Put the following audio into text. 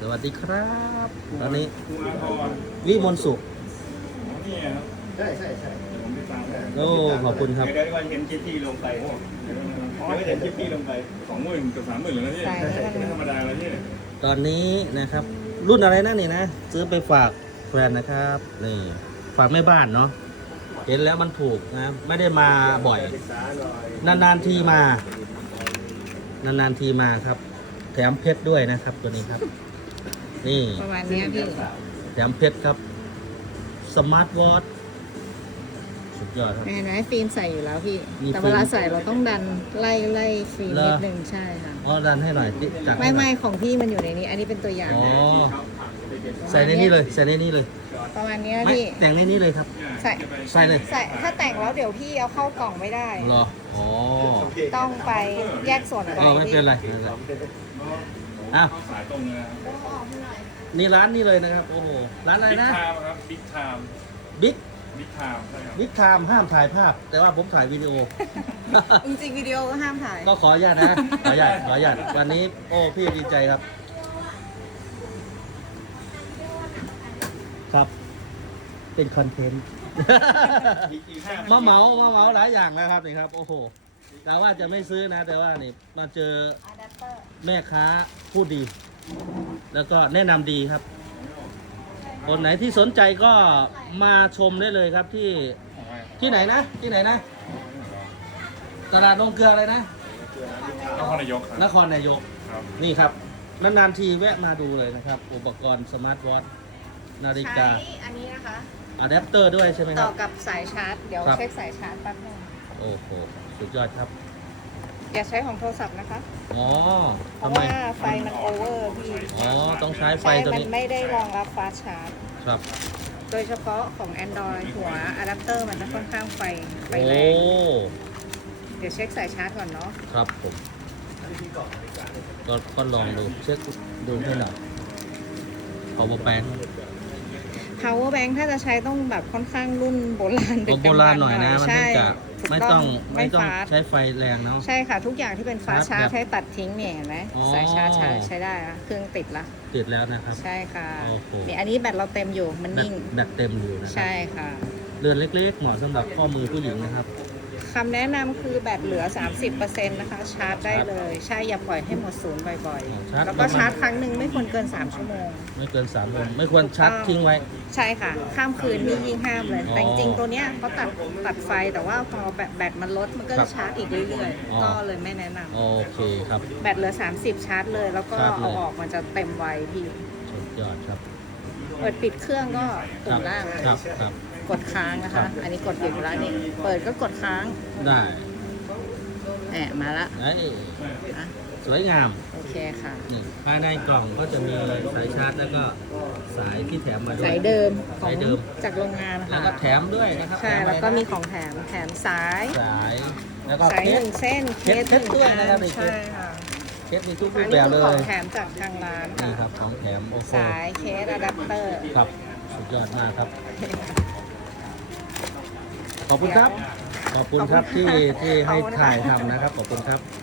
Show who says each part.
Speaker 1: วัสดีครับตอนนี้วิมลสุข
Speaker 2: นี่ครับ
Speaker 3: ใช่
Speaker 2: ผมไปตามแล้ว
Speaker 1: โอ้ขอบคุณครับ
Speaker 2: เดี๋ยววันเห็นคลิปที่ลงไปโอ้เดี๋ยวเห็นคลิปที่ลงไป20,000กับ30,000แล้วนี่ไม่ธรรมดาแล้วนี่
Speaker 1: ตอนนี้นะครับรุ่นอะไรนะนี่นะซื้อไปฝากแฟนนะครับนี่ฝากแม่บ้านเนาะเห็นแล้วมันถูกนะไม่ได้มาบ่อย นานๆทีมานานๆทีมาครับ แถมเพชรด้วยนะครับตัวนี้ครับ นี่
Speaker 4: ประมาณนี้พี่
Speaker 1: แถมเพชรครับสมาร์ทวอทสุดยอดครับ
Speaker 4: แม่นะฟิล์มใส่อยู่แล้วพี่
Speaker 1: มี
Speaker 4: แต่
Speaker 1: ฟิล์ม
Speaker 4: เวลาใส่เราต้องดันไล่ฟิล์ม
Speaker 1: เหรอ
Speaker 4: นิดนึงใช่ค่ะ
Speaker 1: อ๋อดันให้หน่อยจาก
Speaker 4: ไม่ของพี่มันอยู่ในนี้ อันนี้เป็นตัวอย่าง
Speaker 1: อ๋อ
Speaker 4: นะ
Speaker 1: ใส่ในนี้เลยใส่ในนี้เลย
Speaker 4: ประมาณนี้
Speaker 1: ไม่
Speaker 4: พี่
Speaker 1: แต่งในนี้เลยครับ
Speaker 4: ใส่
Speaker 1: ใส่เลย
Speaker 4: ถ้าแต่งแล้วเดี๋ยวพี่เอาเข้ากล่องไม่ได้
Speaker 1: เหรออ๋อ
Speaker 4: ต้องไปแยกส่วนไป
Speaker 1: อ๋อไม่เป็นไรไม่เป็นไรอ้าว
Speaker 2: สายตรงเลยนะ
Speaker 1: นี่ร้านนี้เลยนะครับโอ้โหร้านอะไร
Speaker 2: บิ๊ก
Speaker 1: นะ
Speaker 2: ไทม์ครับบิ๊กไทม์
Speaker 1: บิ๊ก
Speaker 2: บิ๊กไทม์ใช่ครับ
Speaker 1: บิ๊กไทม์ห้ามถ่ายภาพ แต่ว่าผมถ่ายวิดีโอ
Speaker 4: จริงๆวิดีโอก็ห้ามถ่าย
Speaker 1: ก็ขออนุญาตนะขออนุญาตวันนี้โอ้พี่ดีใจครับ ครับ เป็นคอนเทนต์
Speaker 2: อีกห้า
Speaker 1: มาเหมาหลายอย่างแล้วครับนี่ครับ โอ้โหแต่ว่าจะไม่ซื้อนะ แต่ว่านี่มาเจอแม่ค้าพูดดี แล้วก็แนะนำดีครับ คนไหนที่สนใจก็มาชมได้เลยครับที่ไหนนะที่ไหนนะตลาดลงเกลืออะไรนะ
Speaker 2: นครนายกครับ
Speaker 1: นครนายก
Speaker 2: ครับ
Speaker 1: นี่ครับนานๆทีแวะมาดูเลยนะครับ อุปกรณ์สมาร์ทวอทนาฬิกา
Speaker 4: ใช้อันนี้นะคะ
Speaker 1: อะแดปเตอร์ด้วยใช่ไหมค
Speaker 4: ต่
Speaker 1: รั
Speaker 4: อบ กับสายชาร์จ เดี๋ยว
Speaker 1: ครับ
Speaker 4: เช็คสายชาร์จแป๊บนึง
Speaker 1: โอ้โหสุดยอดครับ
Speaker 4: อย่าใช้ของโทรศัพท์นะคะ
Speaker 1: อ๋อ
Speaker 4: เพ
Speaker 1: ทำ
Speaker 4: ราะ
Speaker 1: ไม
Speaker 4: ว่าไฟมันโอเวอร์พี่
Speaker 1: อ๋อต้องใช้ไฟ
Speaker 4: ใช่
Speaker 1: ตัว
Speaker 4: มัน
Speaker 1: นี้
Speaker 4: ไม่ได้รองรับฟาสต์ชาร์จ
Speaker 1: ครับ
Speaker 4: โดยเฉพาะของ Android หัวอะแดปเตอร์มันจะค่อนข้างไฟ
Speaker 1: โอ้
Speaker 4: แรง เดี๋ยวเช็คสายชาร์จก่อนเนาะ
Speaker 1: ครับผมก็ลองดูเช็คดูให้หน่อยเขาบอกแปลง
Speaker 4: power bank ถ้าจะใช้ต้องแบบค่อนข้างรุ่นโบราณ
Speaker 1: โบราณหน่อยนะมัน
Speaker 4: ใช่
Speaker 1: ถึงจะ
Speaker 4: ถูก
Speaker 1: ไม่ต้อง
Speaker 4: ไม่ฟาสต์
Speaker 1: ใช้ไฟแรงเนาะ
Speaker 4: ใช่ค่ะ ทุกอย่างที่เป็นฟาสต์ชาร์จ
Speaker 1: แบบ
Speaker 4: ใช้ตัดทิ้งเนี่ยเห็นไหม
Speaker 1: อ๋อ
Speaker 4: สายชาร์จใช้ได้ละเครื่องติดละ
Speaker 1: ติดแล้วนะครับ
Speaker 4: ใช่ค่ะ
Speaker 1: โอ้โห
Speaker 4: นี่อันนี้แบตเราเต็มอยู่มันนิ่ง
Speaker 1: แบตเต็มอยู่นะครั
Speaker 4: ใช่ค่ะ
Speaker 1: เรือนเล็กๆเหมาะสำหรับข้อมือผู้หญิงนะครับ
Speaker 4: คำแนะนำคือแบตเหลือ 30%นะคะ ชาร์จได้เลย ใช่ อย่าปล่อยให้หมดศูนย์บ่อย
Speaker 1: ชาร์จ
Speaker 4: ๆ แล้วก็ชาร์จครั้งหนึ่งไม่ควรเกิน 3 ชั่วโมง
Speaker 1: ไม่เกิน3 โมงไม่ควรชาร์จทิ้งไว้
Speaker 4: ใช่ค่ะ ข้ามคืนนี่ยิ่งห้ามเลย
Speaker 1: อ๋อ
Speaker 4: แต่จริงๆตัวเนี้ยเขาตัดไฟแต่ว่าพอแบตมันลดมันก็
Speaker 1: ครั
Speaker 4: จะ
Speaker 1: บ
Speaker 4: ชาร์จอีกเรื่อย
Speaker 1: อ๋อ
Speaker 4: ๆ ก็เลยไม่แนะนำ
Speaker 1: โอเคครับ
Speaker 4: แบตเหลือ 30 ชาร์จเลย แล้วก็
Speaker 1: ชาร์จเลย
Speaker 4: เอาออกมันจะเต็มไวพี่
Speaker 1: สุดยอดครับ
Speaker 4: เปิดปิดเครื่องก็
Speaker 1: ค
Speaker 4: ปุ่
Speaker 1: รั
Speaker 4: มล่าง
Speaker 1: ครับ
Speaker 4: กดค้างนะ
Speaker 1: ครั
Speaker 4: คะ
Speaker 1: บ
Speaker 4: อันนี้กดอยู่แล้วนี่ เปิดก็กดค้าง
Speaker 1: ได้
Speaker 4: แหมมาละ
Speaker 1: ได้
Speaker 4: อ่ะ
Speaker 1: สวยงาม
Speaker 4: โอเคค่ะ
Speaker 1: นี่ภายในกล่องก็จะมีสายชาร์จแล้วก็สายที่แถมมาด้วย
Speaker 4: สายเดิมขอ
Speaker 1: สาง ยเดิม
Speaker 4: จากโรงงาน
Speaker 1: แล้ว
Speaker 4: ค่ะ
Speaker 1: ก็แถมด้วยนะครับ
Speaker 4: ใช่
Speaker 1: ถม
Speaker 4: แล้วก็
Speaker 1: อะไรนะ
Speaker 4: มีของแถมสาย
Speaker 1: สายแล้วก็
Speaker 4: สาย
Speaker 1: เค
Speaker 4: ห
Speaker 1: ส
Speaker 4: นึ่งเส้น
Speaker 1: เคสด้วยนะครับนี่
Speaker 4: ใช่ค่ะ
Speaker 1: เคสมีทุกรู
Speaker 4: อั
Speaker 1: ป
Speaker 4: น
Speaker 1: แบ
Speaker 4: นี้
Speaker 1: บ
Speaker 4: คื
Speaker 1: เล
Speaker 4: อของ
Speaker 1: ย
Speaker 4: แถมจากทางร้าน
Speaker 1: นี่
Speaker 4: ค่ะ
Speaker 1: ครับของแถมโอ้โห
Speaker 4: สายเคสอะแดปเตอร์
Speaker 1: ครับสุดยอดมากครับ ขอบคุณครับ ขอบคุณครับที่ให้ถ่ายทำนะครับ ขอบคุณครับ